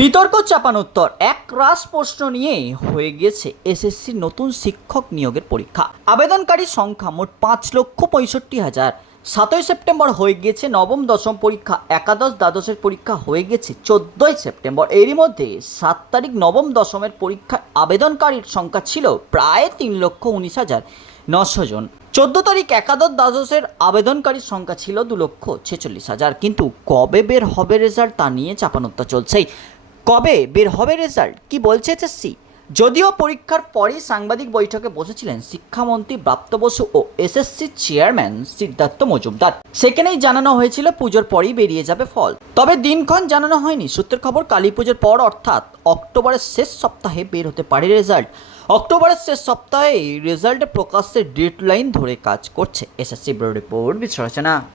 বিতর্ক চাপানোত্তর, এক রাস প্রশ্ন নিয়ে হয়ে গিয়েছে এসএসসি নতুন শিক্ষক নিয়োগের পরীক্ষা। আবেদনকারীর সংখ্যা মোট পাঁচ লক্ষ পঁয়ষট্টি হাজার। সাতই সেপ্টেম্বর হয়ে গিয়েছে নবম দশম পরীক্ষা, একাদশ দ্বাদশের পরীক্ষা হয়ে গেছে চোদ্দই সেপ্টেম্বর। এরই মধ্যে সাত তারিখ নবম দশমের পরীক্ষার আবেদনকারীর সংখ্যা ছিল প্রায় তিন লক্ষ উনিশ হাজার নশো জন। চোদ্দ তারিখ একাদশ দ্বাদশের আবেদনকারীর সংখ্যা ছিল দু লক্ষ ছেচল্লিশ হাজার। কিন্তু কবে বের হবে রেজাল্ট তা নিয়ে চাপানোত্তা চলছেই। কবে বের হবে রেজাল্ট? কি বলছে এসএসসি? যদিও পরীক্ষার পরই সাংবাদিক বৈঠকে বসেছিলেন শিক্ষামন্ত্রী ব্রাপ্ত বসু ও এসএসসি চেয়ারম্যান সিদ্ধার্থ মজুমদার। সেখানেই জানানো হয়েছিল পুজোর পরই বেরিয়ে যাবে ফল। তবে দিনক্ষণ জানানো হয়নি। সূত্রের খবর, কালী পুজোর পর অর্থাৎ অক্টোবরের শেষ সপ্তাহে বের হতে পারে রেজাল্ট। অক্টোবরের শেষ সপ্তাহে রেজাল্ট প্রকাশের ডেডলাইন ধরে কাজ করছে এসএসসি ব্যুরো রিপোর্ট বিশ্লেষণা।